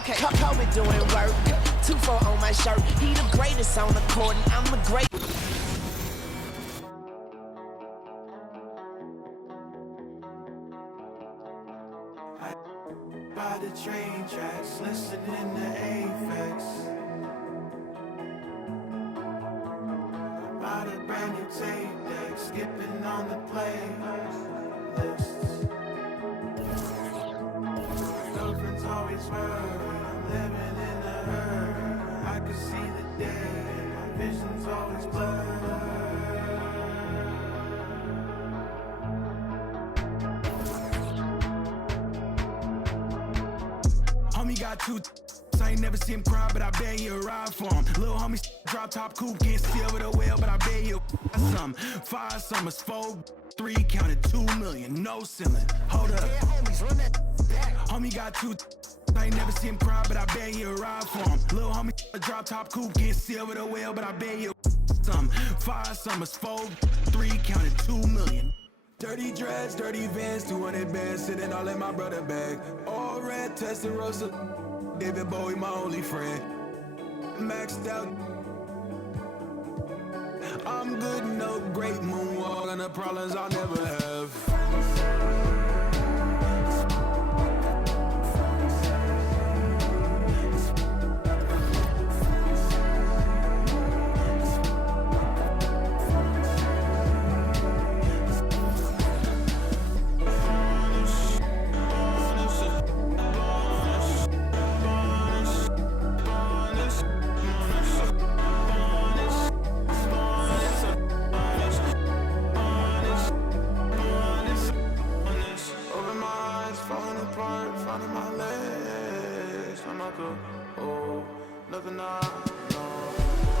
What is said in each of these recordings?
Okay, Kobe doing work. 2-4 on my shirt. He the greatest on the court, and I'm the greatest. By the train tracks, listening to Apex. By the brand new tape deck, skipping on the playlists. Girlfriend's always worried, I'm living in a hurry. I can see the day, and my vision's always blurred. Homie got two, I ain't never seen him cry, but I bet you ride for him. Little homie drop top coupe, can't steal with a whale, but I bet you some. 5 summers, 4, 3, counted 2 million, no ceiling. Hold up. Homie got two, I ain't never seen him cry, but I bet you ride for him. Little homie drop top coupe, can't steal with a whale, but I bet you some. 5 summers, 4, 3, counted 2 million. Dirty dreads, dirty Vans, 200 bands, sitting all in my brother bag. All red, Testarossa, David Bowie, my only friend. Maxed out. I'm good, no great moonwalk, and the problems I'll never have. Finding my legs, I'm not good, oh, nothing I know.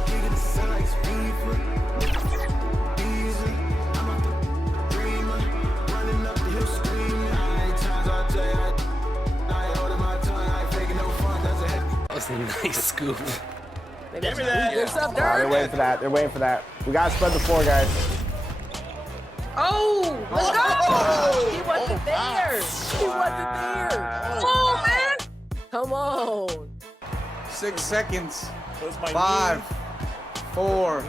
Kicking the sun like FIFA, easy, I'm a dreamer, running up the hill screaming. How many times I tell you, I ain't holding my tongue, I ain't faking no fun, that's a head. That was a nice scoop. Give me that. What's up, They're waiting for that. They're waiting for that. We gotta spread the floor, guys. Oh, let's go! He wasn't there. He wasn't there. Oh, man. Come on. 6 seconds. 5, 4,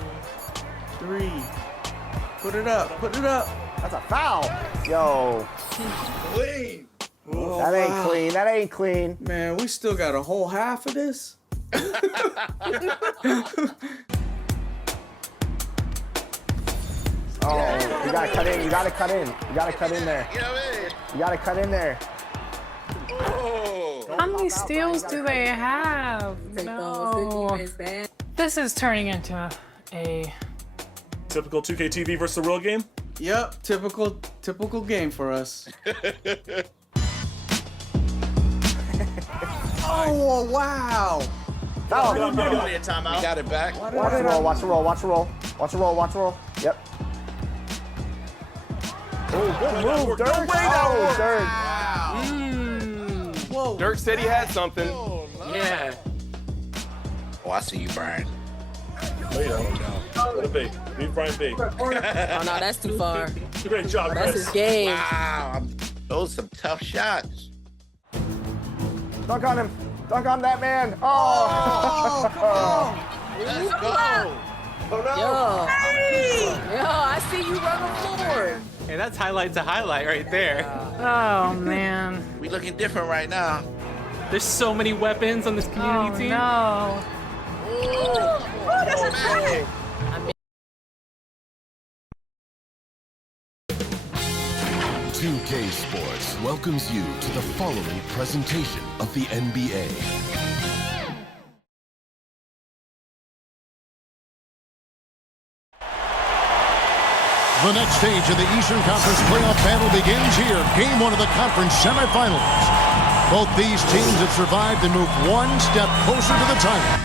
3. Put it up. Put it up. That's a foul. Yo. Clean. Oh, that ain't clean. That ain't clean. Man, we still got a whole half of this. Oh, you gotta cut in. You gotta cut in. You gotta cut in there. You gotta cut in there. How many steals do they have? No. This is turning into a typical 2K TV versus the real game. Yep, typical game for us. Oh wow! Oh, We got it back. Watch the roll. Watch the roll. Watch the roll. Watch the roll. Watch the roll. Yep. Oh, good move, Dirk. Oh, Dirk. Whoa. Dirk said he had something. Yeah. Oh, I see you, Brian. Let it be. Leave Brian be. Oh, no, that's too far. Great job, That's Chris. his game. Wow, those some tough shots. Dunk on him. Dunk on that man. Oh. Come on. Let's go. Oh, no. Yo, I see you run the floor. Hey, that's highlight to highlight right there. oh man. We looking different right now. There's so many weapons on this community team. No. Oh, that's a try. 2K Sports welcomes you to the following presentation of the NBA. The next stage of the Eastern Conference playoff battle begins here. Game 1 of the conference semifinals. Both these teams have survived and moved one step closer to the title.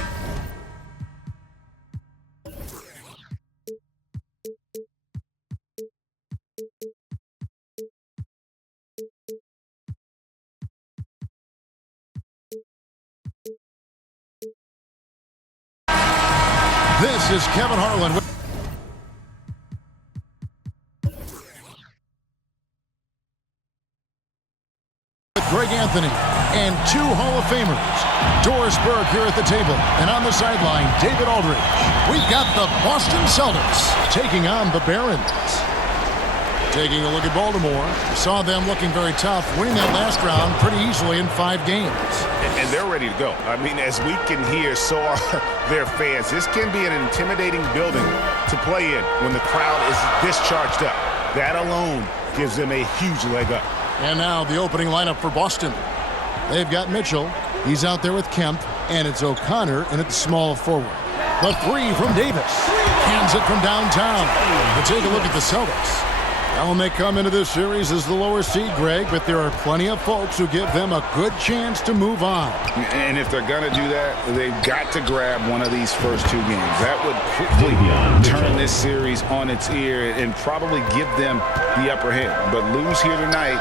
This is Kevin Harlan with Greg Anthony and 2 Hall of Famers. Doris Burke here at the table, and on the sideline, David Aldridge. We've got the Boston Celtics taking on the Barons. Taking a look at Baltimore, saw them looking very tough, winning that last round pretty easily in 5 games. And they're ready to go. I mean, as we can hear, so are their fans. This can be an intimidating building to play in when the crowd is this charged up. That alone gives them a huge leg up. And now the opening lineup for Boston. They've got Mitchell. He's out there with Kemp, and it's O'Connor in at the small forward. The 3 from Davis. Hands it from downtown. But take a look at the Celtics. Now, when they come into this series as the lower seed, Greg, but there are plenty of folks who give them a good chance to move on. And if they're going to do that, they've got to grab one of these first 2 games. That would quickly turn this series on its ear and probably give them the upper hand. But lose here tonight,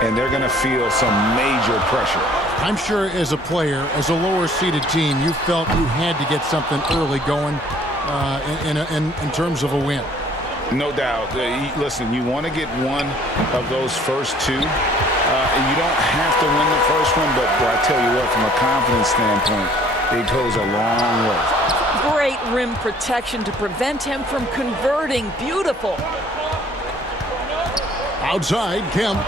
and they're going to feel some major pressure. I'm sure as a player, as a lower-seeded team, you felt you had to get something early going in terms of a win. No doubt. Listen, you want to get one of those first 2. You don't have to win the first one, but I tell you what, from a confidence standpoint, it goes a long way. Great rim protection to prevent him from converting. Beautiful. Outside, Kemp.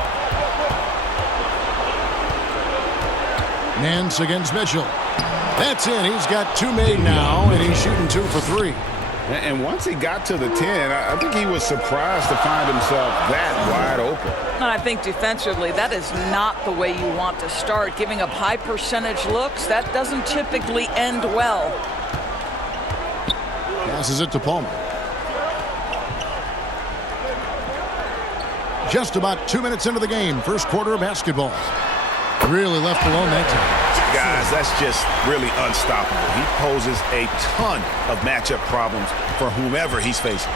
Nance against Mitchell. That's in. He's got 2 made now, and he's shooting 2 for 3. And once he got to the 10, I think he was surprised to find himself that wide open. And I think defensively, that is not the way you want to start. Giving up high percentage looks, that doesn't typically end well. Passes it to Palmer. Just about 2 minutes into the game, first quarter of basketball. Really left alone that time. Guys, that's just really unstoppable. He poses a ton of matchup problems for whomever he's facing.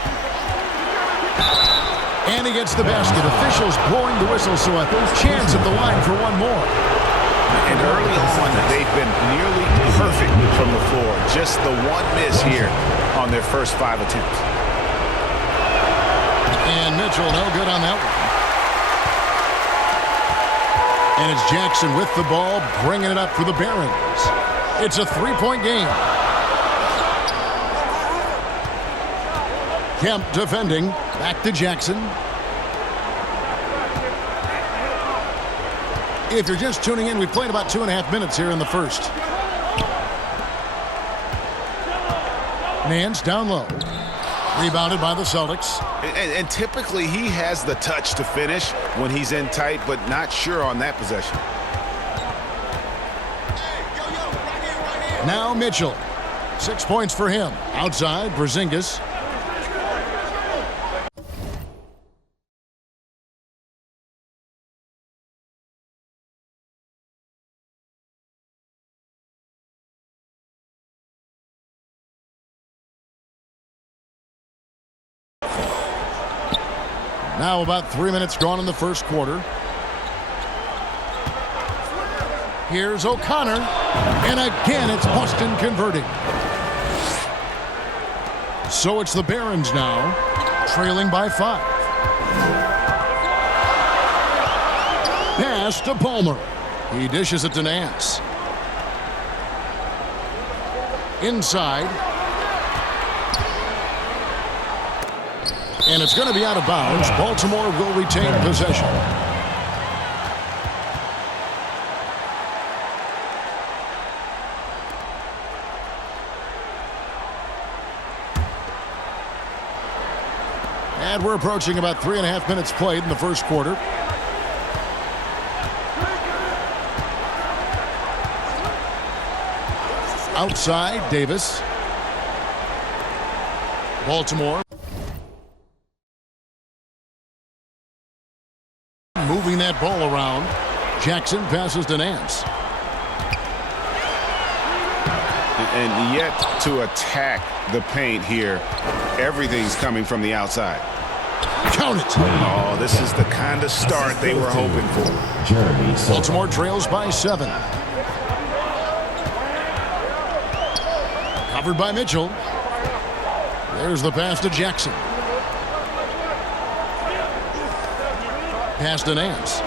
And he gets the basket. Officials blowing the whistle, so a chance at the line for one more. And early on, they've been nearly perfect from the floor. Just the one miss here on their first 5 attempts. And Mitchell, no good on that one. And it's Jackson with the ball, bringing it up for the Barons. It's a 3-point game. Kemp defending. Back to Jackson. If you're just tuning in, we played about 2.5 minutes here in the first. Nance down low. Rebounded by the Celtics. And typically he has the touch to finish when he's in tight, but not sure on that possession. Now Mitchell. 6 points for him. Outside, Porzingis. Now about 3 minutes gone in the first quarter. Here's O'Connor. And again, it's Boston converting. So it's the Barons now, trailing by 5. Pass to Palmer. He dishes it to Nance. Inside. And it's going to be out of bounds. Baltimore will retain possession. And we're approaching about 3.5 minutes played in the first quarter. Outside, Davis. Baltimore. Moving that ball around. Jackson passes to Nance. And yet to attack the paint here, everything's coming from the outside. Count it. Oh, this is the kind of start they were hoping for. Baltimore trails by 7. Covered by Mitchell. There's the pass to Jackson. Pass to Nance.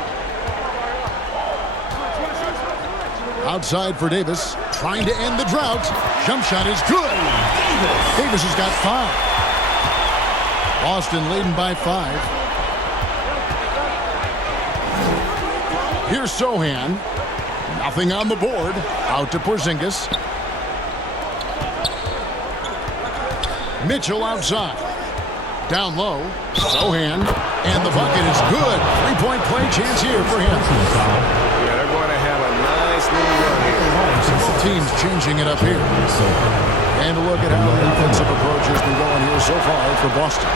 Outside for Davis, trying to end the drought. Jump shot is good. Davis has got 5. Boston leading by 5. Here's Sohan. Nothing on the board. Out to Porzingis. Mitchell outside. Down low. Sohan. And the bucket is good. 3-point play chance here for him. Yeah, they're going to have a nice little run here. Both teams changing it up here. And a look at how the offensive approach has been going here so far for Boston.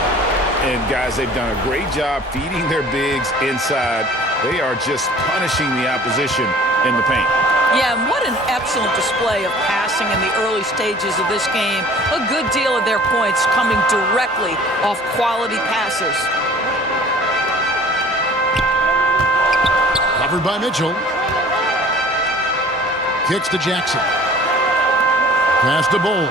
And guys, they've done a great job feeding their bigs inside. They are just punishing the opposition in the paint. Yeah, and what an excellent display of passing in the early stages of this game. A good deal of their points coming directly off quality passes. Covered by Mitchell. Kicks to Jackson. Pass to Bull.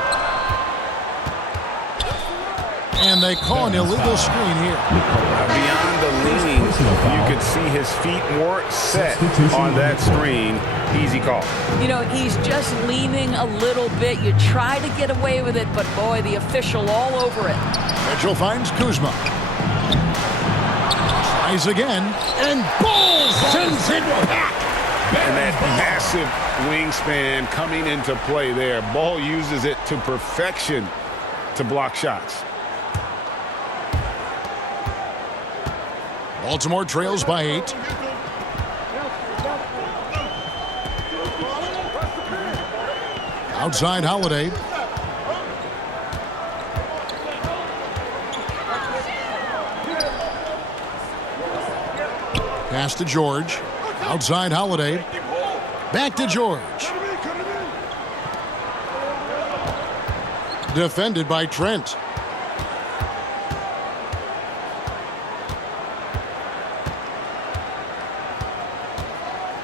And they call an illegal screen here. Beyond the leaning, you could see his feet more set on that screen. Easy call. You know, he's just leaning a little bit. You try to get away with it, but boy, the official all over it. Mitchell finds Kuzma. Tries again, and Bull sends it back. And that massive wingspan coming into play there. Ball uses it to perfection to block shots. Baltimore trails by 8. Outside Holiday. Pass to George. Outside Holiday. Back to George. Defended by Trent.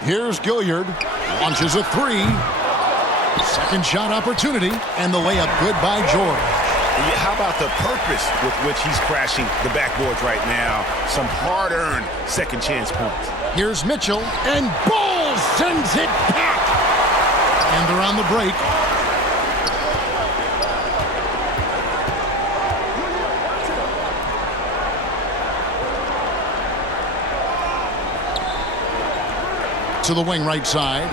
Here's Gilliard. Launches a 3. Second shot opportunity. And the layup good by George. How about the purpose with which he's crashing the backboards right now? Some hard-earned second chance points. Here's Mitchell. And Bull sends it back. And they're on the break. To the wing right side.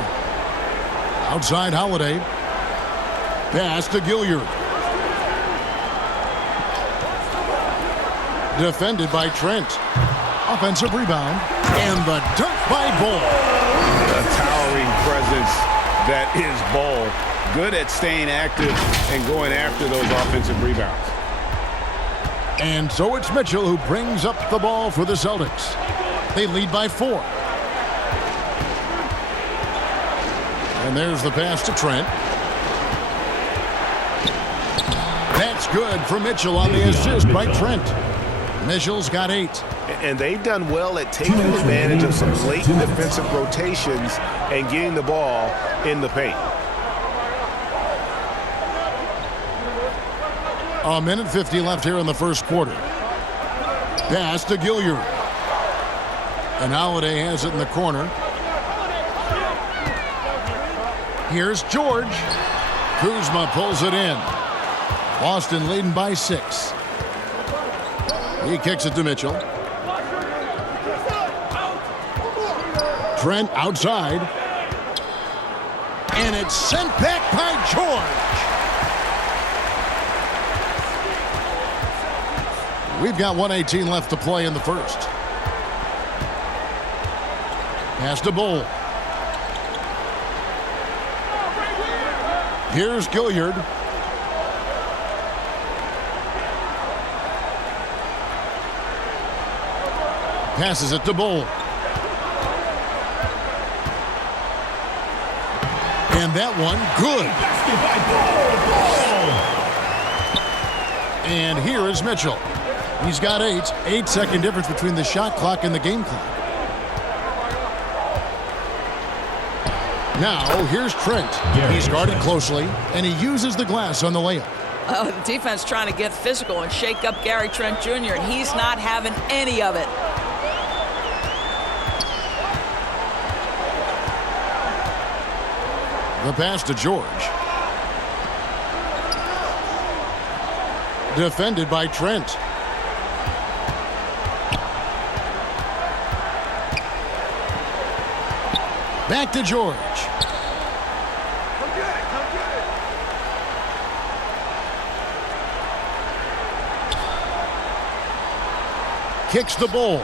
Outside Holiday. Pass to Gilliard. Defended by Trent. Offensive rebound. And the dunk by Bull. A towering presence that is Bull. Good at staying active and going after those offensive rebounds. And so it's Mitchell who brings up the ball for the Celtics. They lead by 4. And there's the pass to Trent. That's good for Mitchell on the assist by Trent. Mitchell's got 8. And they've done well at taking advantage of some late defensive rotations and getting the ball in the paint. A minute 50 left here in the first quarter. Pass to Gilliard. And Holiday has it in the corner. Here's George. Kuzma pulls it in. Boston leading by 6. He kicks it to Mitchell. Trent outside. And it's sent back by George. We've got 1:18 left to play in the first. Pass to Bull. Here's Gilliard. Passes it to Bull. And that one, good. And here is Mitchell. He's got 8. 8-second difference between the shot clock and the game clock. Now, here's Trent. He's guarded closely, and he uses the glass on the layup. The defense trying to get physical and shake up Gary Trent Jr., and he's not having any of it. The pass to George. Defended by Trent. Back to George. Kicks the ball.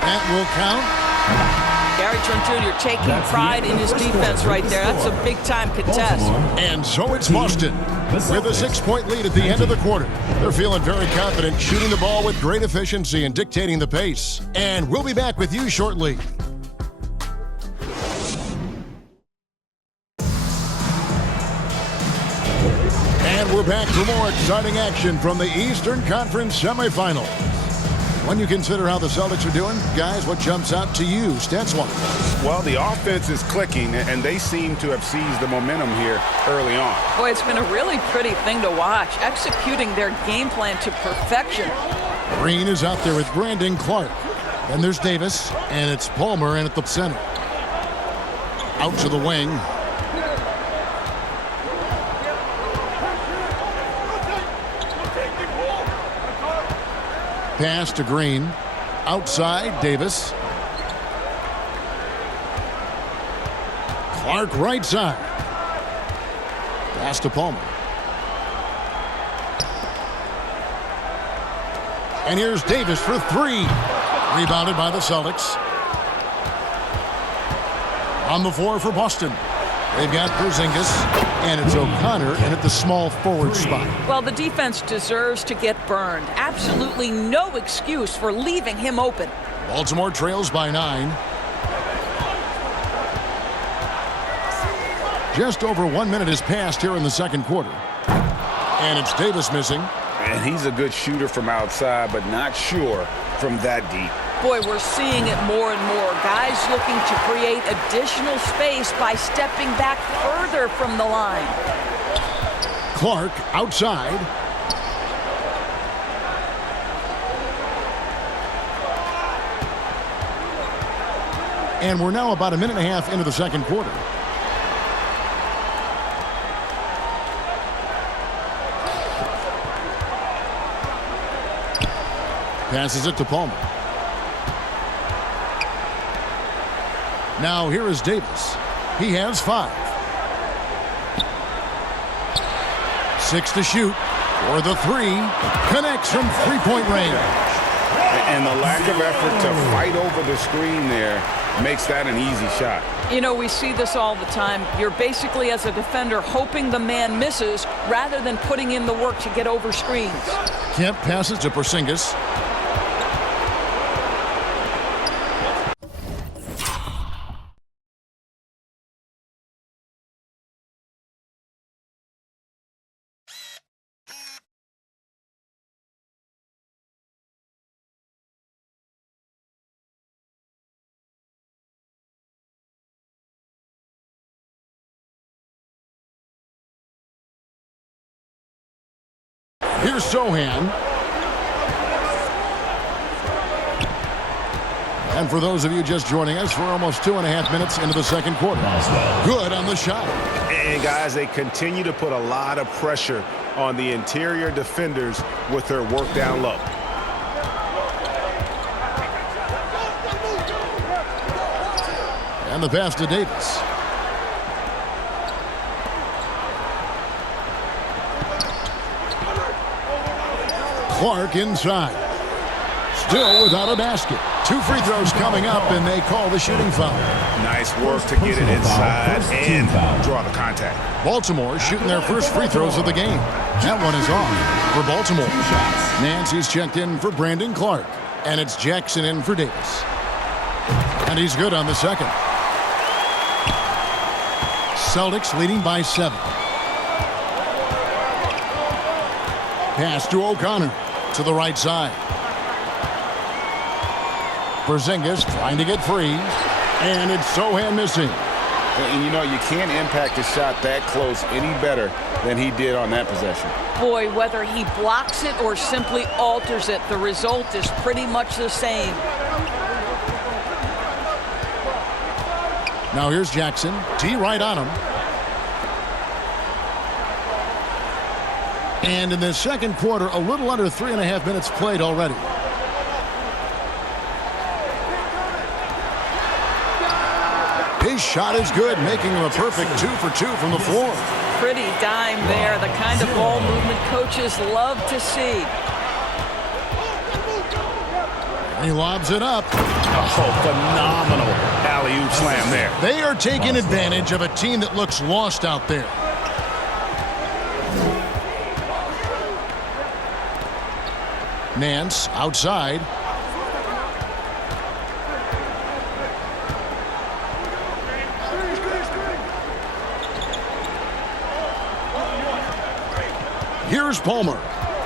That will count. Gary Trent Jr. taking pride in his defense right there. That's a big-time contest. And so it's Boston with a 6-point lead at the end of the quarter. They're feeling very confident, shooting the ball with great efficiency and dictating the pace. And we'll be back with you shortly. And we're back for more exciting action from the Eastern Conference semifinals. When you consider how the Celtics are doing, guys, what jumps out to you, stats-wise? Well, the offense is clicking, and they seem to have seized the momentum here early on. Boy, it's been a really pretty thing to watch, executing their game plan to perfection. Green is out there with Brandon Clark. Then there's Davis, and it's Palmer in at the center. Out to the wing. Pass to Green. Outside, Davis. Clark right side. Pass to Palmer. And here's Davis for three. Rebounded by the Celtics. On the floor for Boston. They've got Porzingis, and it's O'Connor in at the small forward spot. Well, the defense deserves to get burned. Absolutely no excuse for leaving him open. Baltimore trails by 9. Just over 1 minute has passed here in the second quarter. And it's Davis missing. And he's a good shooter from outside, but not sure from that deep. Boy, we're seeing it more and more. Guys looking to create additional space by stepping back further from the line. Clark outside. And we're now about a minute and a half into the second quarter. Passes it to Palmer. Now here is Davis. He has 5. 6 to shoot for the 3. Connects from three-point range. And the lack of effort to fight over the screen there makes that an easy shot. You know, we see this all the time. You're basically, as a defender, hoping the man misses rather than putting in the work to get over screens. Kemp passes to Porzingis. Here's Sohan. And for those of you just joining us, we're almost 2.5 minutes into the second quarter. Good on the shot. And guys, they continue to put a lot of pressure on the interior defenders with their work down low. And the pass to Davis. Clark inside. Still without a basket. 2 free throws coming up, and they call the shooting foul. Nice work to get it inside and draw the contact. Baltimore shooting their first free throws of the game. That one is off for Baltimore. Nancy's checked in for Brandon Clark, and it's Jackson in for Davis. And he's good on the second. Celtics leading by 7. Pass to O'Connor to the right side. Porzingis trying to get free, and it's Sohan missing. And you know, you can't impact a shot that close any better than he did on that possession. Boy, whether he blocks it or simply alters it, the result is pretty much the same. Now here's Jackson. T right on him. And in the second quarter, a little under 3.5 minutes played already. His shot is good, making him a perfect 2 for 2 from the floor. Pretty dime there, the kind of ball movement coaches love to see. He lobs it up. Oh, phenomenal alley-oop slam there. They are taking advantage of a team that looks lost out there. Nance outside. Here's Palmer.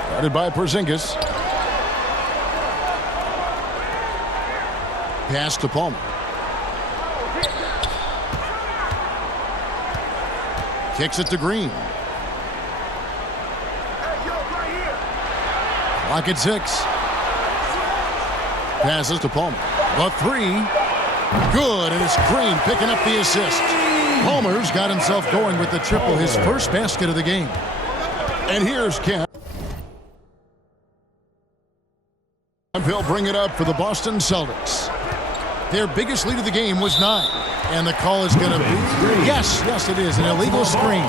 Guarded by Porzingis. Pass to Palmer. Kicks it to Green. Clock at 6. Passes to Palmer. The 3. Good, and it's Green picking up the assist. Palmer's got himself going with the triple, his first basket of the game. And here's Kemp. He'll bring it up for the Boston Celtics. Their biggest lead of the game was 9. And the call is going to be, yes, it is, an illegal screen.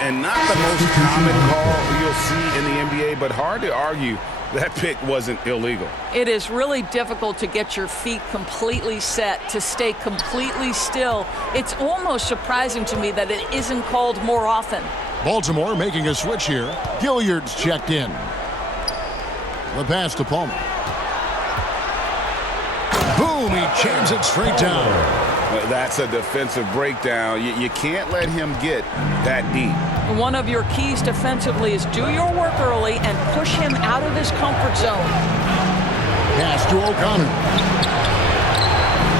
And not the most common call you'll see in the NBA, but hard to argue that pick wasn't illegal. It is really difficult to get your feet completely set, to stay completely still. It's almost surprising to me that it isn't called more often. Baltimore making a switch here. Gilliard's checked in. The pass to Palmer. Boom, he jams it straight down. That's a defensive breakdown. You can't let him get that deep. One of your keys defensively is do your work early and push him out of his comfort zone. Pass to O'Connor.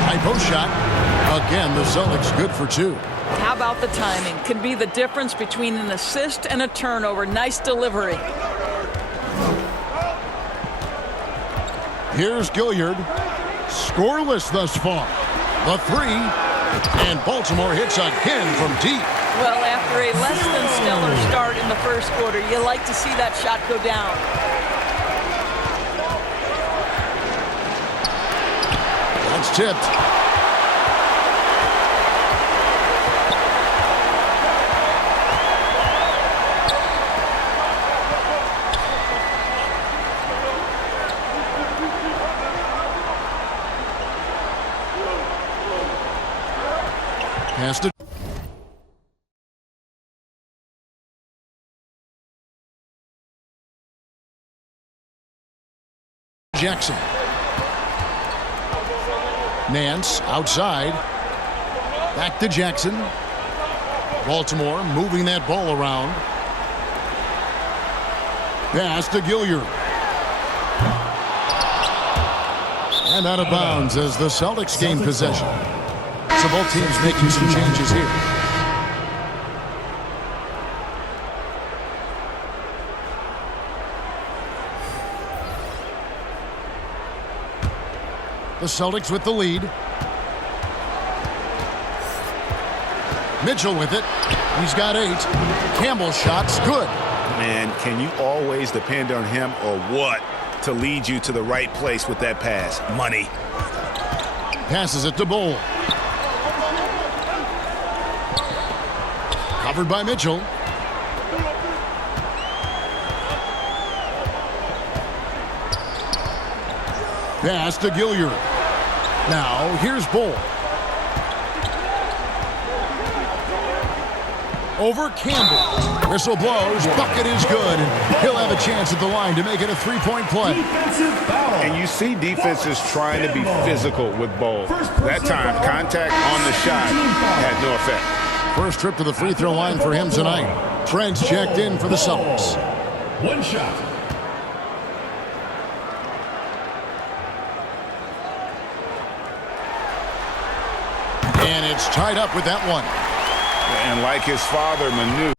High post shot. Again, the Celtics good for 2. How about the timing? Can be the difference between an assist and a turnover. Nice delivery. Here's Gilliard. Scoreless thus far. The 3. And Baltimore hits again from deep. Well, after a less than stellar start in the first quarter, you like to see that shot go down. That's tipped. Pass to Jackson. Nance outside. Back to Jackson. Baltimore moving that ball around. Pass to Gilliard. And out of bounds as the Celtics gain possession. So both teams making some changes here. The Celtics with the lead. Mitchell with it. He's got 8. Campbell's shot's good. Man, can you always depend on him or what to lead you to the right place with that pass? Money. Passes it to Bull. Covered by Mitchell. Pass to Gilliard. Now here's Bull. Over Campbell. Whistle blows. Bucket is good. And he'll have a chance at the line to make it a 3-point play. And you see defenses trying to be physical with Bull. That time, contact on the shot had no effect. First trip to the free throw line for him tonight. Trent's checked in for the Celtics. 1 shot. And it's tied up with that one. And like his father, Manu.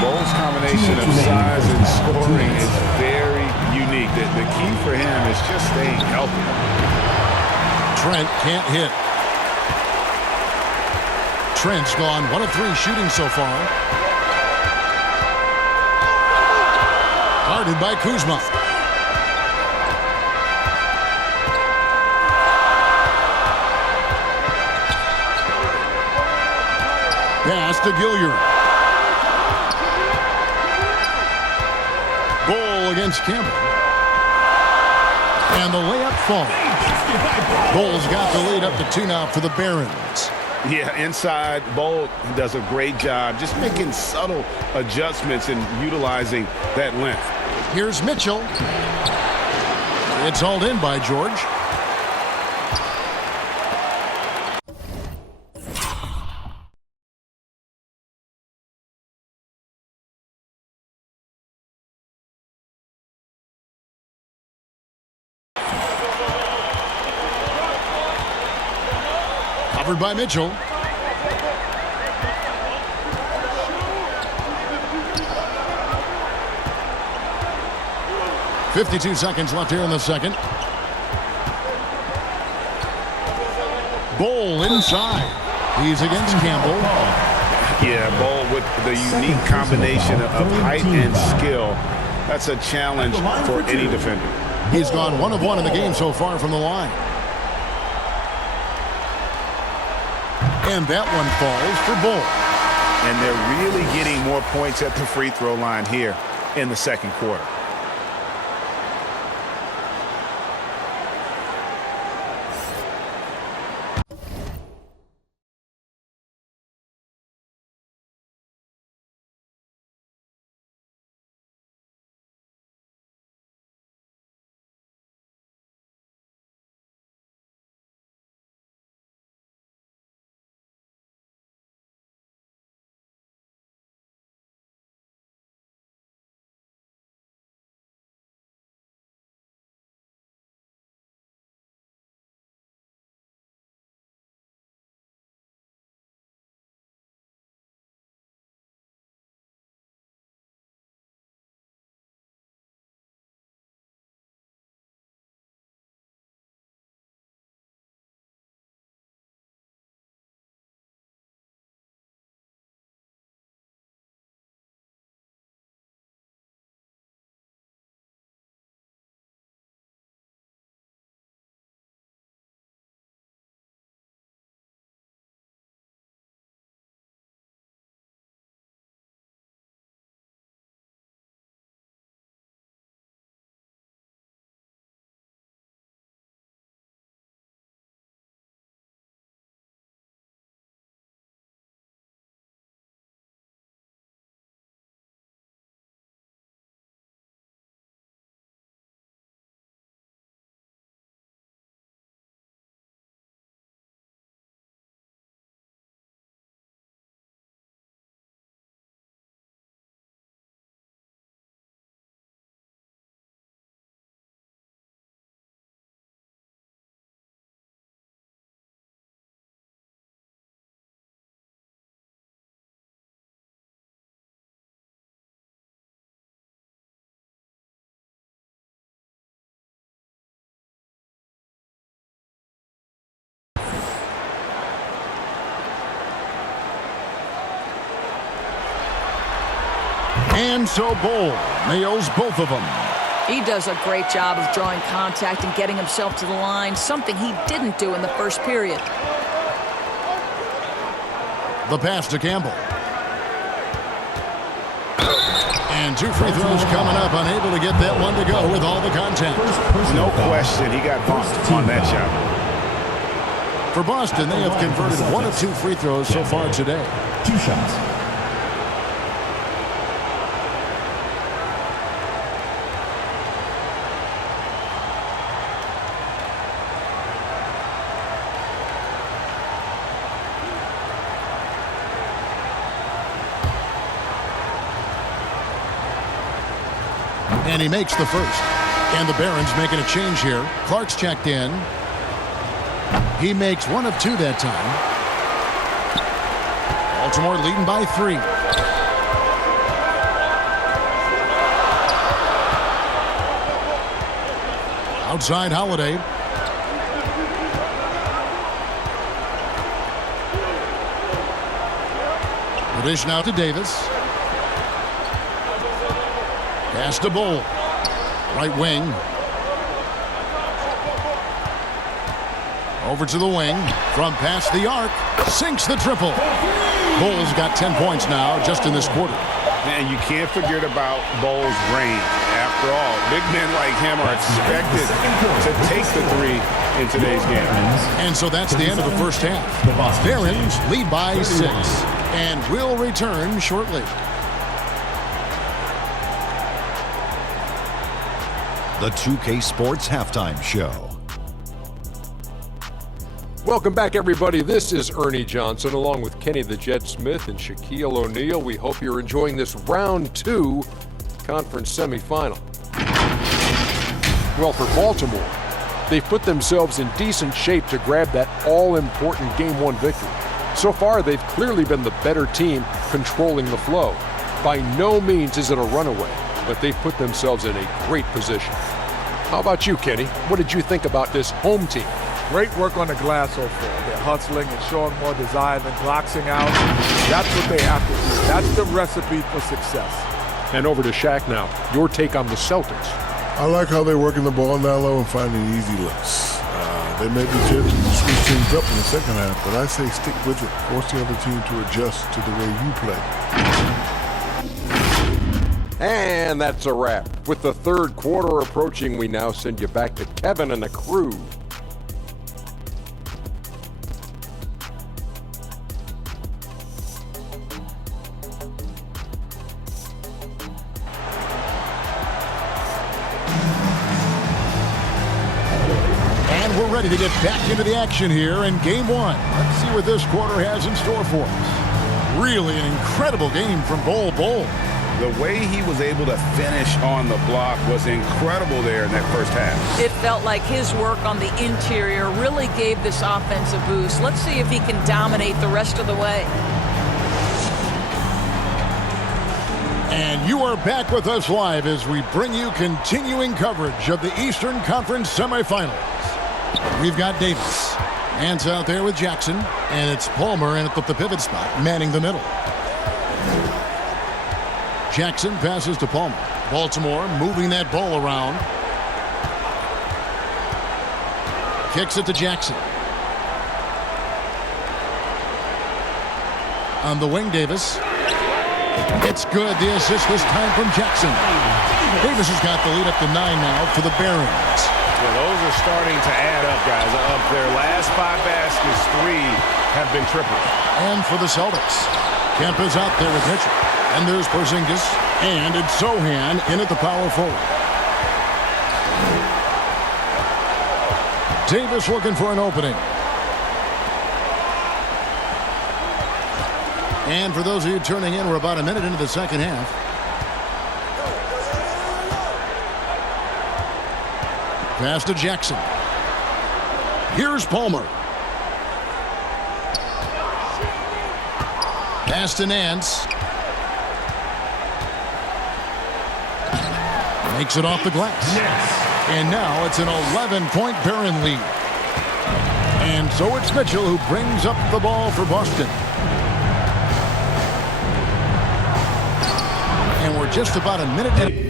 Bull's combination combination of size and scoring is very unique. The key for him is just staying healthy. Trent can't hit. Trent's gone 1 of 3 shooting so far. Guarded by Kuzma. Pass to Gilliard. Goal against Campbell. And the layup falls. Bull's got the lead up to 2 now for the Barons. Yeah, inside, Bull does a great job just making subtle adjustments and utilizing that length. Here's Mitchell. It's hauled in by George. Covered by Mitchell. .52 seconds left here in the second. Bull inside. He's against Campbell. Yeah, Bull with the unique combination of height and skill. That's a challenge for any defender. He's gone 1 of 1 in the game so far from the line. And that one falls for Bull. And they're really getting more points at the free throw line here in the second quarter. And so Bull nails both of them. He does a great job of drawing contact and getting himself to the line, something he didn't do in the first period. The pass to Campbell. And 2 free throws coming up, unable to get that one to go with all the contact. No question, he got bumped on that shot. For Boston, they have converted 1 of 2 free throws so far today. 2 shots. And he makes the first. And the Barons making a change here. Clark's checked in. He makes 1 of 2 that time. Baltimore leading by 3. Outside Holiday. The dish now to Davis. Pass to Bull. Right wing. Over to the wing. From past the arc. Sinks the triple. Bull's got 10 points now just in this quarter. And you can't forget about Bull's range. After all, big men like him are expected to take the three in today's game. And so that's the end of the first half. Barons lead by 6 and will return shortly. The 2K Sports Halftime Show. Welcome back, everybody. This is Ernie Johnson along with Kenny the Jet Smith and Shaquille O'Neal. We hope you're enjoying this round 2 conference semifinal. Well, for Baltimore, they've put themselves in decent shape to grab that all-important Game 1 victory. So far, they've clearly been the better team controlling the flow. By no means is it a runaway, but they've put themselves in a great position. How about you, Kenny? What did you think about this home team? Great work on the glass so far. They're hustling and showing more desire than boxing out. That's what they have to do. That's the recipe for success. And over to Shaq now. Your take on the Celtics. I like how they're working the ball down low and finding easy looks. They may be tempted to switch teams up in the second half, but I say stick with it. Force the other team to adjust to the way you play. And that's a wrap. With the third quarter approaching, we now send you back to Kevin and the crew. We're ready to get back into the action here in Game 1. Let's see what this quarter has in store for us. Really an incredible game from Bull. The way he was able to finish on the block was incredible there in that first half. It felt like his work on the interior really gave this offense a boost. Let's see if he can dominate the rest of the way. And you are back with us live as we bring you continuing coverage of the Eastern Conference semifinals. We've got Davis. Hands out there with Jackson. And it's Palmer in at the pivot spot, manning the middle. Jackson passes to Palmer. Baltimore moving that ball around. Kicks it to Jackson. On the wing, Davis. It's good. The assist this time from Jackson. Davis has got the lead up to 9 now for the Barons. Well, those are starting to add up, guys. Of their last 5 baskets, 3 have been triples. And for the Celtics, Kemp is out there with Mitchell. And there's Porzingis. And it's Sohan in at the power forward. Davis looking for an opening. And for those of you turning in, we're about a minute into the second half. Pass to Jackson. Here's Palmer. Pass to Nance. Makes it off the glass. Yes. And now it's an 11-point Baron lead. And so it's Mitchell who brings up the ball for Boston. And we're just about a minute in.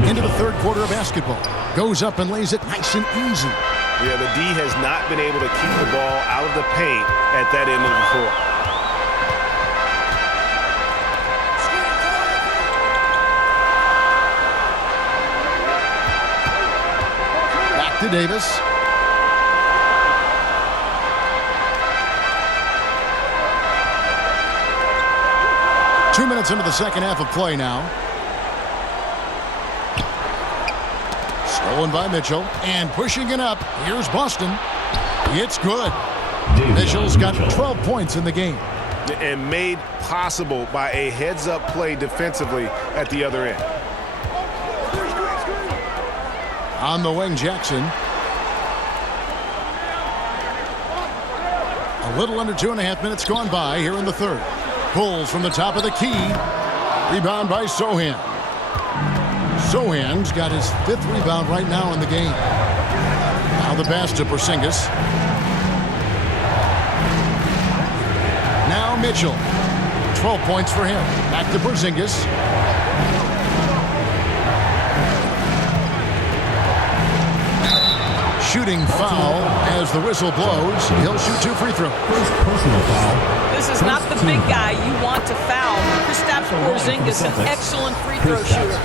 Into the third quarter of basketball. Goes up and lays it nice and easy. Yeah, the D has not been able to keep the ball out of the paint at that end of the floor. Back to Davis. Two minutes into the second half of play now. Stolen by Mitchell, and pushing it up. Here's Boston. It's good. Mitchell's got 12 points in the game. And made possible by a heads-up play defensively at the other end. On the wing, Jackson. A little under 2.5 minutes gone by here in the third. Pulls from the top of the key. Rebound by Sohan. Sohan's got his 5th rebound right now in the game. Now the pass to Porzingis. Now Mitchell. 12 points for him. Back to Porzingis. Shooting foul as the whistle blows. He'll shoot 2 free throws. Personal foul. This is not the big guy you want to foul. Kristaps Porzingis, an excellent free throw shooter.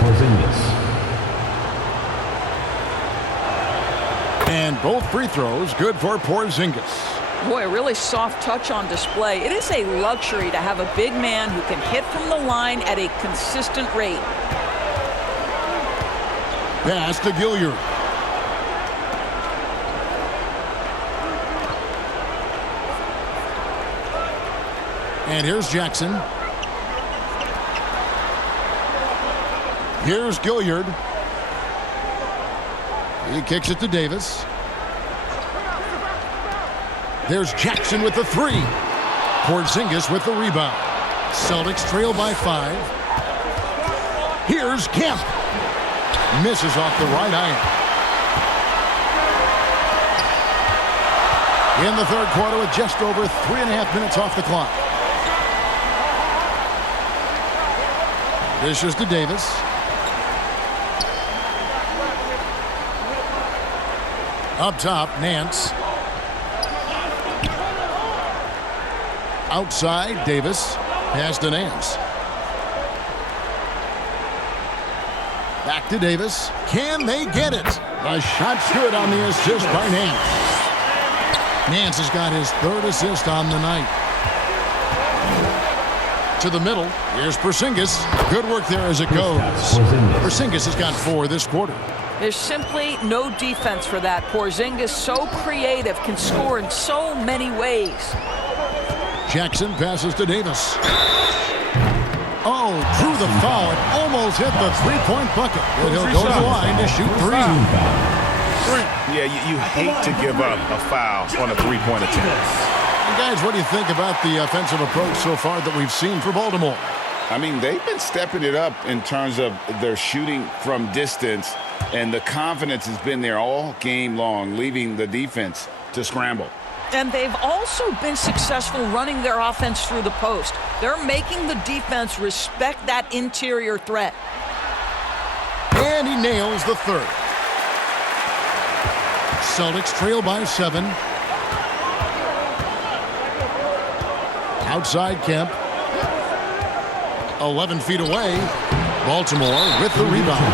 And both free throws good for Porzingis. Boy, a really soft touch on display. It is a luxury to have a big man who can hit from the line at a consistent rate. Pass to Gilliard. And here's Jackson. Here's Gilliard. He kicks it to Davis. There's Jackson with the 3. Porzingis with the rebound. Celtics trail by 5. Here's Kemp. Misses off the right iron. In the third quarter with just over 3.5 minutes off the clock. Dishes to Davis. Up top, Nance. Outside, Davis. Pass to Nance. Back to Davis. Can they get it? The shot's good on the assist by Nance. Nance has got his 3rd assist on the night. To the middle. Here's Porzingis. Good work there as it goes. Porzingis has got 4 this quarter. There's simply no defense for that. Porzingis, so creative, can score in so many ways. Jackson passes to Davis. Oh, drew the foul. It almost hit the 3-point bucket. But he'll go to the line to shoot 3. Yeah, you hate to give up a foul on a 3-point attempt. And guys, what do you think about the offensive approach so far that we've seen for Baltimore? I mean, they've been stepping it up in terms of their shooting from distance, and the confidence has been there all game long, leaving the defense to scramble. And they've also been successful running their offense through the post. They're making the defense respect that interior threat. And he nails the 3rd. Celtics trail by 7. Outside Kemp. 11 feet away. Baltimore with the rebound.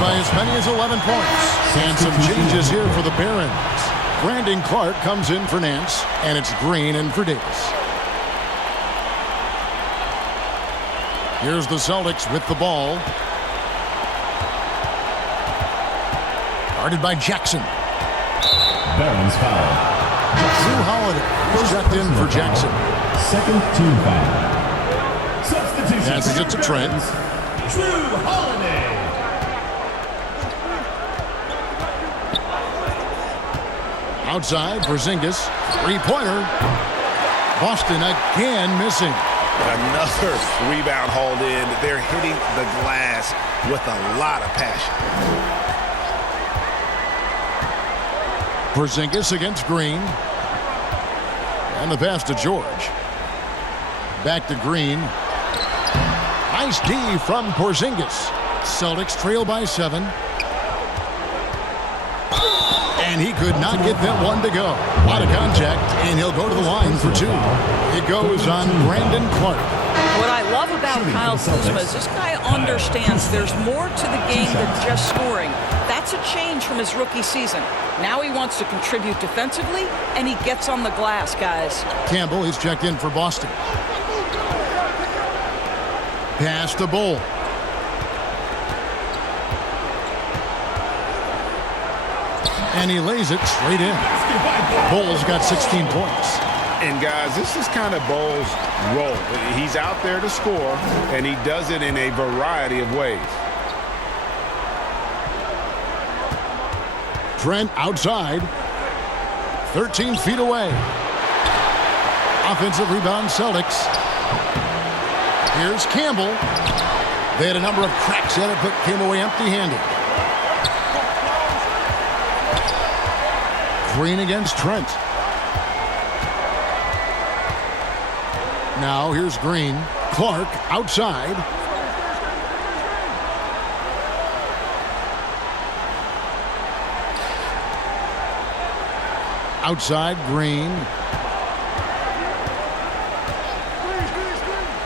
By as many as 11 points. And some changes here for the Barons. Brandon Clark comes in for Nance, and it's Green in for Davis. Here's the Celtics with the ball. Guarded by Jackson. Barons foul. Drew Holiday is checked in for Jackson. 2nd team foul. Substitution. Passes it to Trent. Drew Holiday. Outside, Porzingis. 3-pointer. Boston again missing. Another rebound hauled in. They're hitting the glass with a lot of passion. Porzingis against Green. And the pass to George. Back to Green. Nice D from Porzingis. Celtics trail by 7. And he could not get that one to go. A lot of contact, and he'll go to the line for 2. It goes on Brandon Clark. What I love about Kyle Kuzma is this guy understands there's more to the game than just scoring. That's a change from his rookie season. Now he wants to contribute defensively, and he gets on the glass, guys. Campbell, he's checked in for Boston. Pass to Bull. And he lays it straight in. Bulls got 16 points. And guys, this is kind of Bull's role. He's out there to score, and he does it in a variety of ways. Trent outside. 13 feet away. Offensive rebound, Celtics. Here's Campbell. They had a number of cracks at it, but came away empty-handed. Green against Trent. Now here's Green. Clark outside. Outside, Green.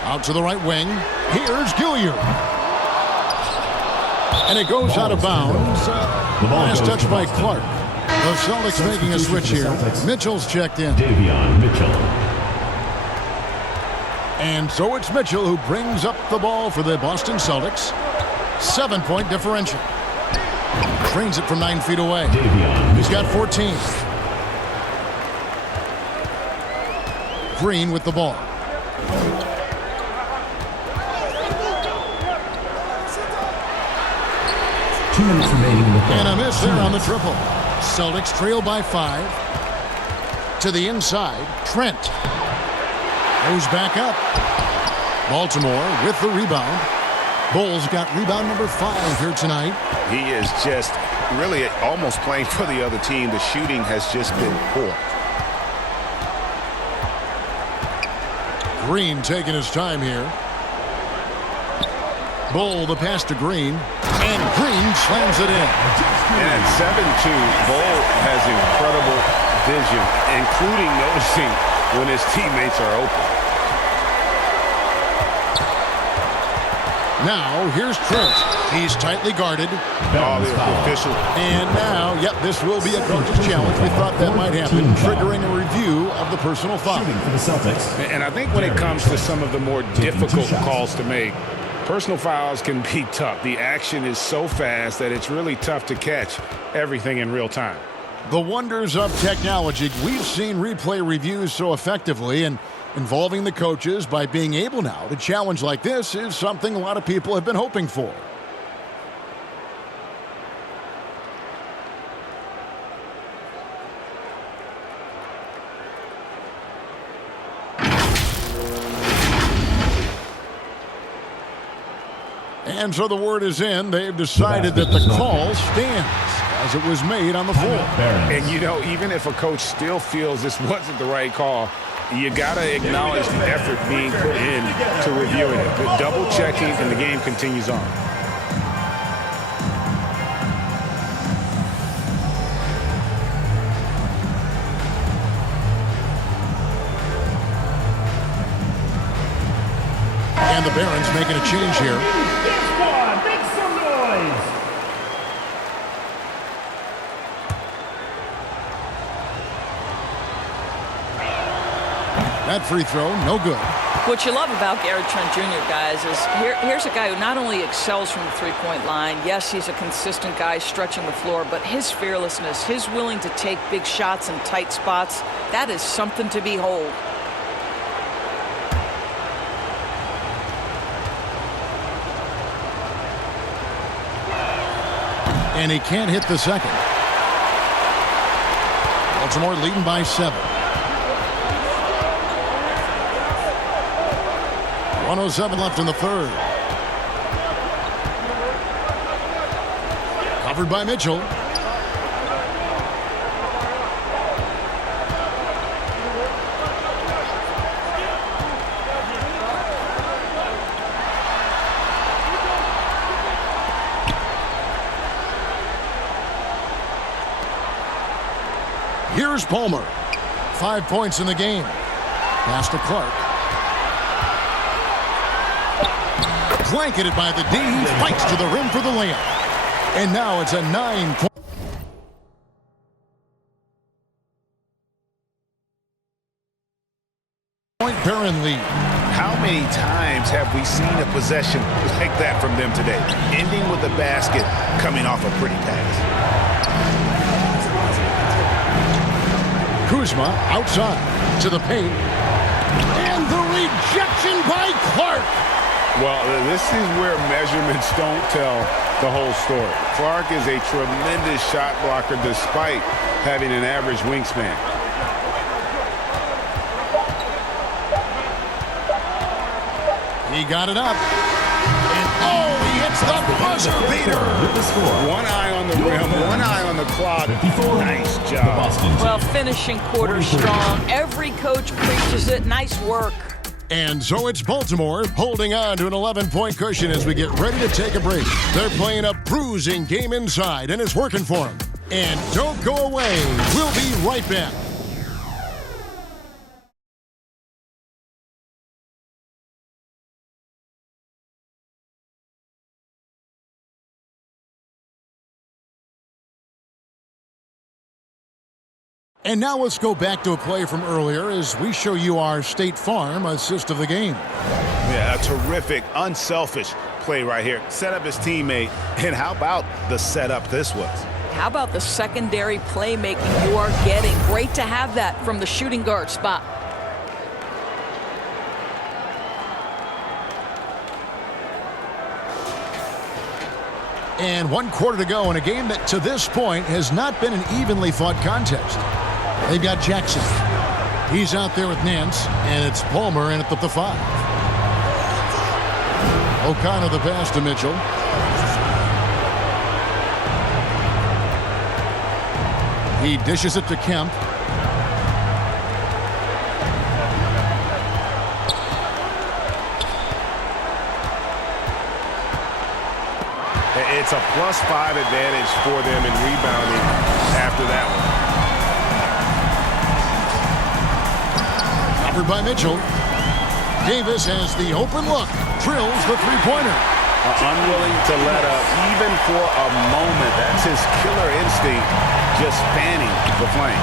Out to the right wing. Here's Gilliard. And it goes out of bounds. Last touch by Clark. The Celtics making a switch here. Mitchell's checked in. Davion Mitchell. And so it's Mitchell who brings up the ball for the Boston Celtics. 7-point differential. Brings it from 9 feet away. He's got 14. Green with the ball. And a miss there on the triple. Celtics trail by 5. To the inside, Trent. Goes back up. Baltimore with the rebound. Bulls got rebound number 5 here tonight. He is just really almost playing for the other team. The shooting has just been poor. Green taking his time here. Bull the pass to Green. And Green slams it in. And at 7-2, Bull has incredible vision, including noticing when his teammates are open. Now, here's Trent. He's tightly guarded. Oh, the official. And now, yep, this will be a coach's challenge. We thought that might happen, triggering a review of the personal foul. For the Celtics. And I think when it comes to some of the more difficult calls to make, personal fouls can be tough. The action is so fast that it's really tough to catch everything in real time. The wonders of technology. We've seen replay reviews so effectively, and involving the coaches by being able now to challenge like this is something a lot of people have been hoping for. And so the word is in. They've decided that the call stands as it was made on the floor. And, you know, even if a coach still feels this wasn't the right call, you got to acknowledge the effort being put in to reviewing it. The double checking, and the game continues on. And the Barons making a change here. Make some noise. That free throw, no good. What you love about Gary Trent Jr., guys, is here's a guy who not only excels from the three-point line, yes, he's a consistent guy stretching the floor, but his fearlessness, his willing to take big shots in tight spots, that is something to behold. And he can't hit the second. Baltimore leading by 7. 1:07 left in the third. Covered by Mitchell. Here's Palmer. 5 points in the game. Pass to Clark. Blanketed by the D. Fights to the rim for the layup. And now it's a 9-point. Barron lead. How many times have we seen a possession like that from them today? Ending with a basket, coming off a pretty pass. Kuzma outside to the paint. And the rejection by Clark. Well, this is where measurements don't tell the whole story. Clark is a tremendous shot blocker despite having an average wingspan. He got it up. And oh, he hits the buzzer beater. One eye on the rim, one eye on the clock. Nice job. Well, finishing quarter strong. Every coach preaches it. Nice work. And so it's Baltimore holding on to an 11-point cushion as we get ready to take a break. They're playing a bruising game inside, and it's working for them. And don't go away. We'll be right back. And now let's go back to a play from earlier as we show you our State Farm assist of the game. Yeah, a terrific, unselfish play right here. Set up his teammate. And how about the setup this was? How about the secondary playmaking you are getting? Great to have that from the shooting guard spot. And 1 quarter to go in a game that to this point has not been an evenly fought contest. They've got Jackson. He's out there with Nance, and it's Palmer in at the 5. O'Connor the pass to Mitchell. He dishes it to Kemp. It's a +5 advantage for them in rebounding after that one. Covered by Mitchell. Davis has the open look. Drills the three-pointer. Unwilling to let up even for a moment. That's his killer instinct, just fanning the flame.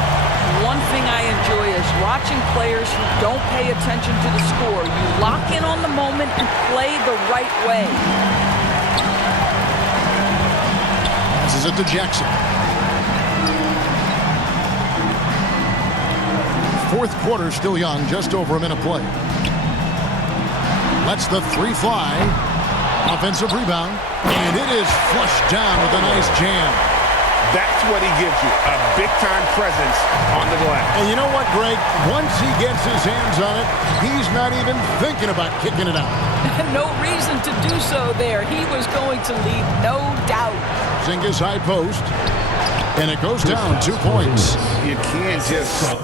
One thing I enjoy is watching players who don't pay attention to the score. You lock in on the moment and play the right way. Passes it to Jackson. Fourth quarter still young, just over a minute play. Lets the 3 fly. Offensive rebound. And it is flushed down with a nice jam. That's what he gives you, a big-time presence on the glass. And you know what, Greg? Once he gets his hands on it, he's not even thinking about kicking it out. No reason to do so there. He was going to lead, no doubt. Zingas high post. And it goes down 2 points. You can't just...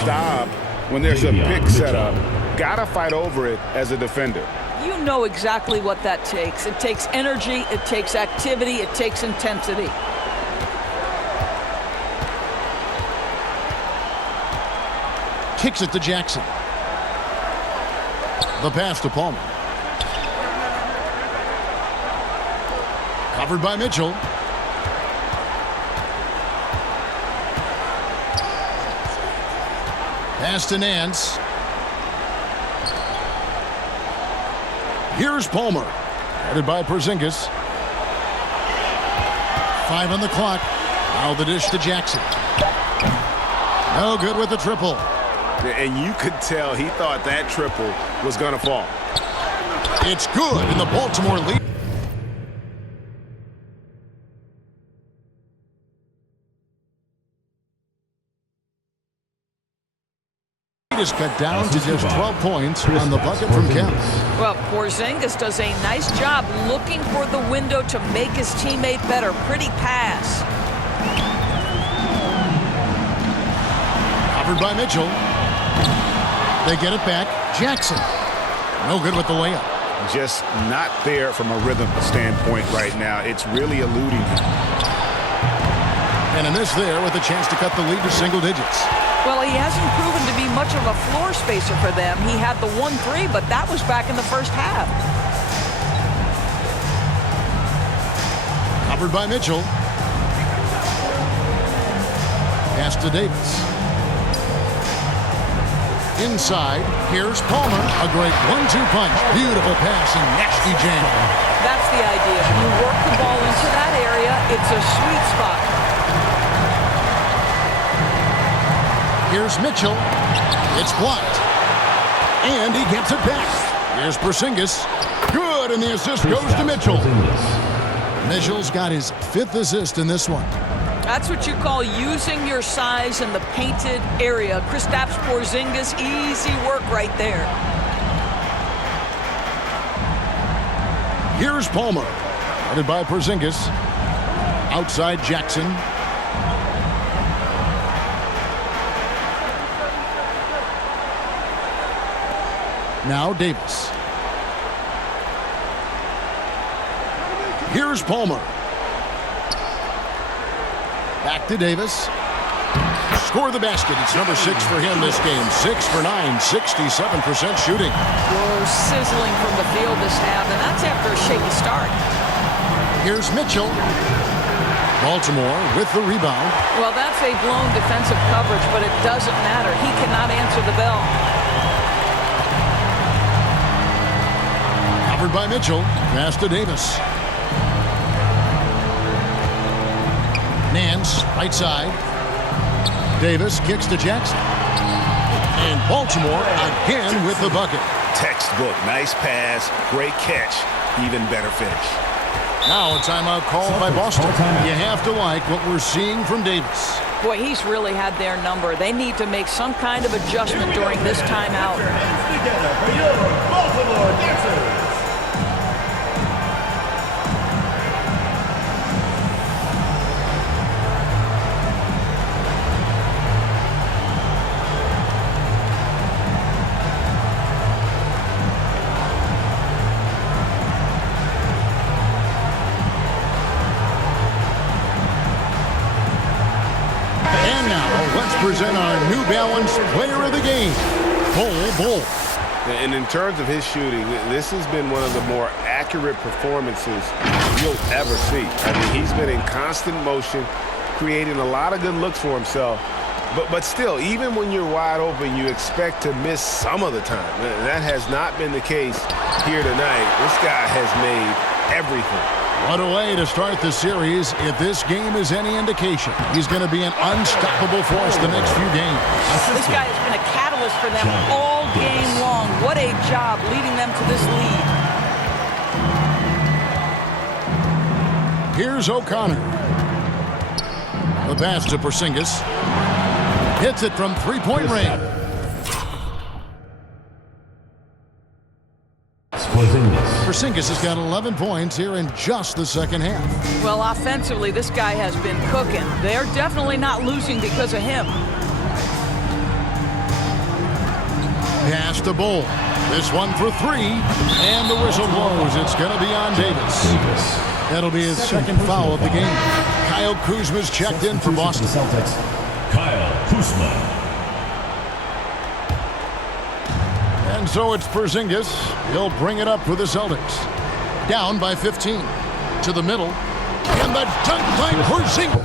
stop when there's a pick set up. Gotta fight over it as a defender. You know exactly what that takes. It takes energy, it takes activity, it takes intensity. Kicks it to Jackson. The pass to Palmer. Covered by Mitchell. Pass to Nance. Here's Palmer. Headed by Porzingis. 5 on the clock. Now the dish to Jackson. No good with the triple. And you could tell he thought that triple was going to fall. It's good, and the Baltimore lead is cut down to just 12 points on the bucket from Kemp. Well, Porzingis does a nice job looking for the window to make his teammate better. Pretty pass. Covered by Mitchell. They get it back. Jackson. No good with the layup. Just not there from a rhythm standpoint right now. It's really eluding him. And a miss there with a chance to cut the lead to single digits. Well, he hasn't proven to be much of a floor spacer for them. He had the 1-3, but that was back in the first half. Covered by Mitchell. Pass to Davis. Inside, here's Palmer. A great 1-2 punch. Beautiful pass and nasty jam. That's the idea. You work the ball into that area. It's a sweet Here's Mitchell. It's blocked. And he gets it back. Here's Porzingis. Good, and the assist goes to Mitchell. Mitchell's got his 5th assist in this one. That's what you call using your size in the painted area. Kristaps Porzingis, easy work right there. Here's Palmer. Headed by Porzingis. Outside Jackson. Now Davis. Here's Palmer. Back to Davis. Score the basket. It's number 6 for him this game. 6 for 9, 67% shooting. Whoa, sizzling from the field this half, and that's after a shaky start. Here's Mitchell. Baltimore with the rebound. Well, that's a blown defensive coverage, but it doesn't matter. He cannot answer the bell. Covered by Mitchell. Pass to Davis. Nance, right side. Davis kicks to Jackson. And Baltimore again with the bucket. Textbook. Nice pass. Great catch. Even better finish. Now a timeout called by Boston. You have to like what we're seeing from Davis. Boy, he's really had their number. They need to make some kind of adjustment during this timeout. Together for your Baltimore Dancers. Present our New Balance Player of the Game, Bull. And in terms of his shooting, this has been one of the more accurate performances you'll ever see. I mean, he's been in constant motion, creating a lot of good looks for himself. But still, even when you're wide open, you expect to miss some of the time. That has not been the case here tonight. This guy has made everything. What a way to start the series. If this game is any indication, he's going to be an unstoppable force the next few games. This guy has been a catalyst for them all game long. What a job leading them to this lead. Here's O'Connor. The pass to Porzingis. Hits it from three-point range. Porzingis has got 11 points here in just the second half. Well, offensively, this guy has been cooking. They're definitely not losing because of him. Pass to Bull. This one for 3. And the whistle blows. It's going to be on Davis. That'll be his second foul of the game. Kyle Kuzma's checked in for Boston. Celtics, Kyle Kuzma. And so it's Porzingis. He'll bring it up for the Celtics. Down by 15. To the middle. And the dunk by Porzingis.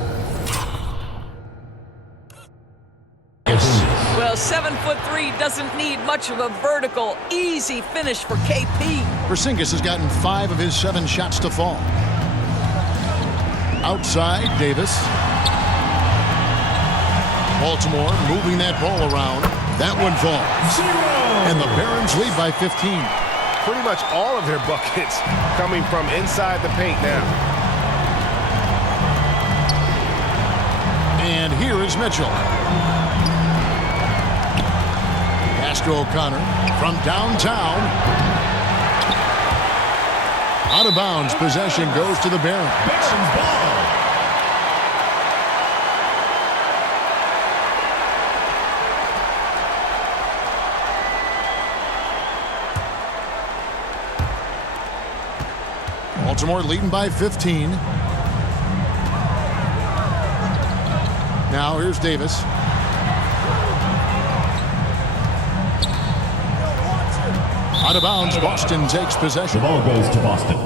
Well, 7'3" doesn't need much of a vertical. Easy finish for KP. Porzingis has gotten 5 of his 7 shots to fall. Outside, Davis. Baltimore moving that ball around. That one falls. And the Barons lead by 15. Pretty much all of their buckets coming from inside the paint now. And here is Mitchell. Pass to O'Connor from downtown. Out of bounds. Possession goes to the Barons. Baltimore leading by 15. Now here's Davis. Out of bounds. Boston takes possession. The ball goes to Boston.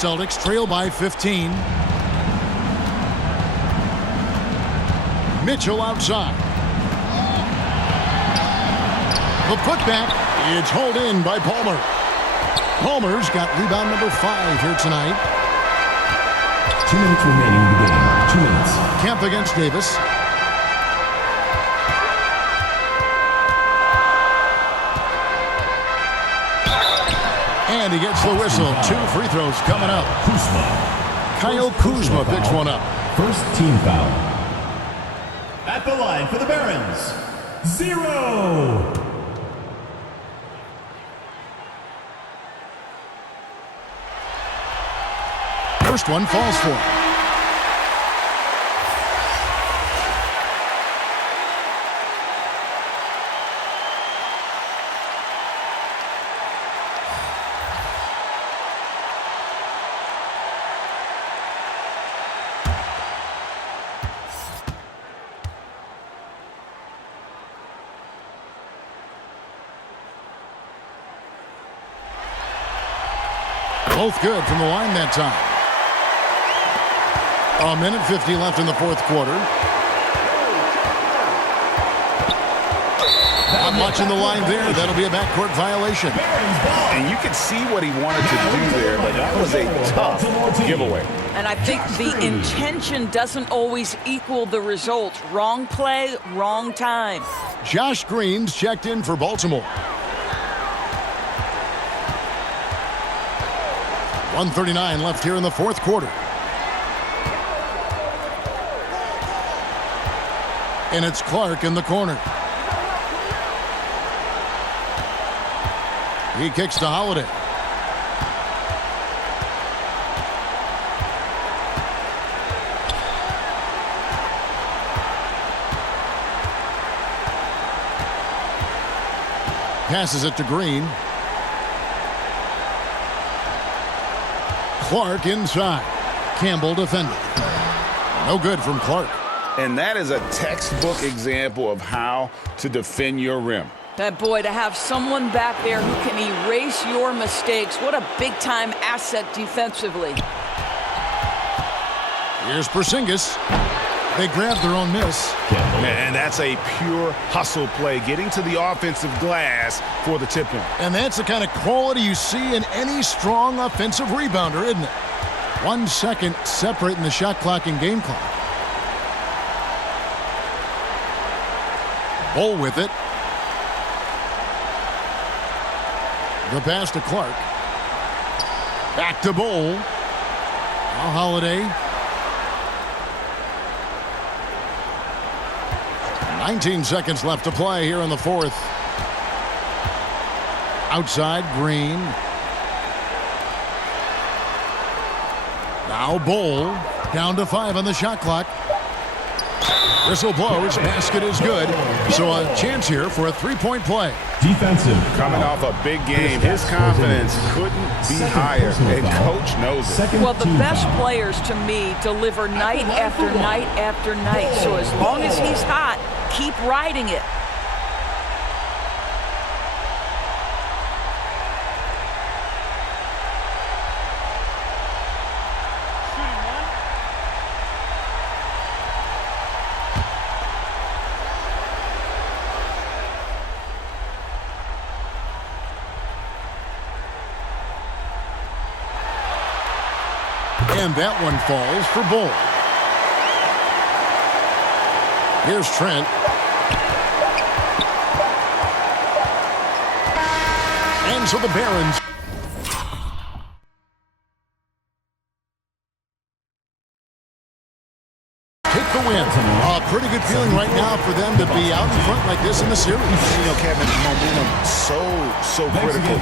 Celtics trail by 15. Mitchell outside. The putback. It's hauled in by Palmer. Palmer's got rebound number 5 here tonight. 2 minutes remaining in the game. 2 minutes. Kemp against Davis. And he gets the whistle. 2 free throws coming up. Kyle Kuzma picks one up. First team foul. At the line for the Barons, 0. First one falls for him. Both good from the line that time. 1:50 left in the fourth quarter. Not much in the line there. That'll be a backcourt violation. And you can see what he wanted to do there, but that was a tough giveaway. And I think the intention doesn't always equal the result. Wrong play, wrong time. Josh Green's checked in for Baltimore. 1:39 left here in the fourth quarter. And it's Clark in the corner. He kicks to Holiday. Passes it to Green. Clark inside. Campbell defended. No good from Clark. And that is a textbook example of how to defend your rim. That boy, to have someone back there who can erase your mistakes, what a big-time asset defensively. Here's Porzingis. They grabbed their own miss. And that's a pure hustle play, getting to the offensive glass for the tip-in. And that's the kind of quality you see in any strong offensive rebounder, isn't it? 1 second separating the shot clock and game clock. Bull with it. The pass to Clark. Back to Bull. Now Holiday. 19 seconds left to play here in the fourth. Outside, Green. Now Bull. Down to 5 on the shot clock. Whistle blows. Basket is good. So a chance here for a three-point play. Defensive. Coming off a big game, his confidence couldn't be higher, and coach knows it. Well, the best players to me deliver night after night after night. So as long as he's hot, keep riding it. And that one falls for Bull. Here's Trent. And so the Barons take the win. A pretty good feeling right now for them to be out in front like this in the series. You know, Kevin, momentum so critical.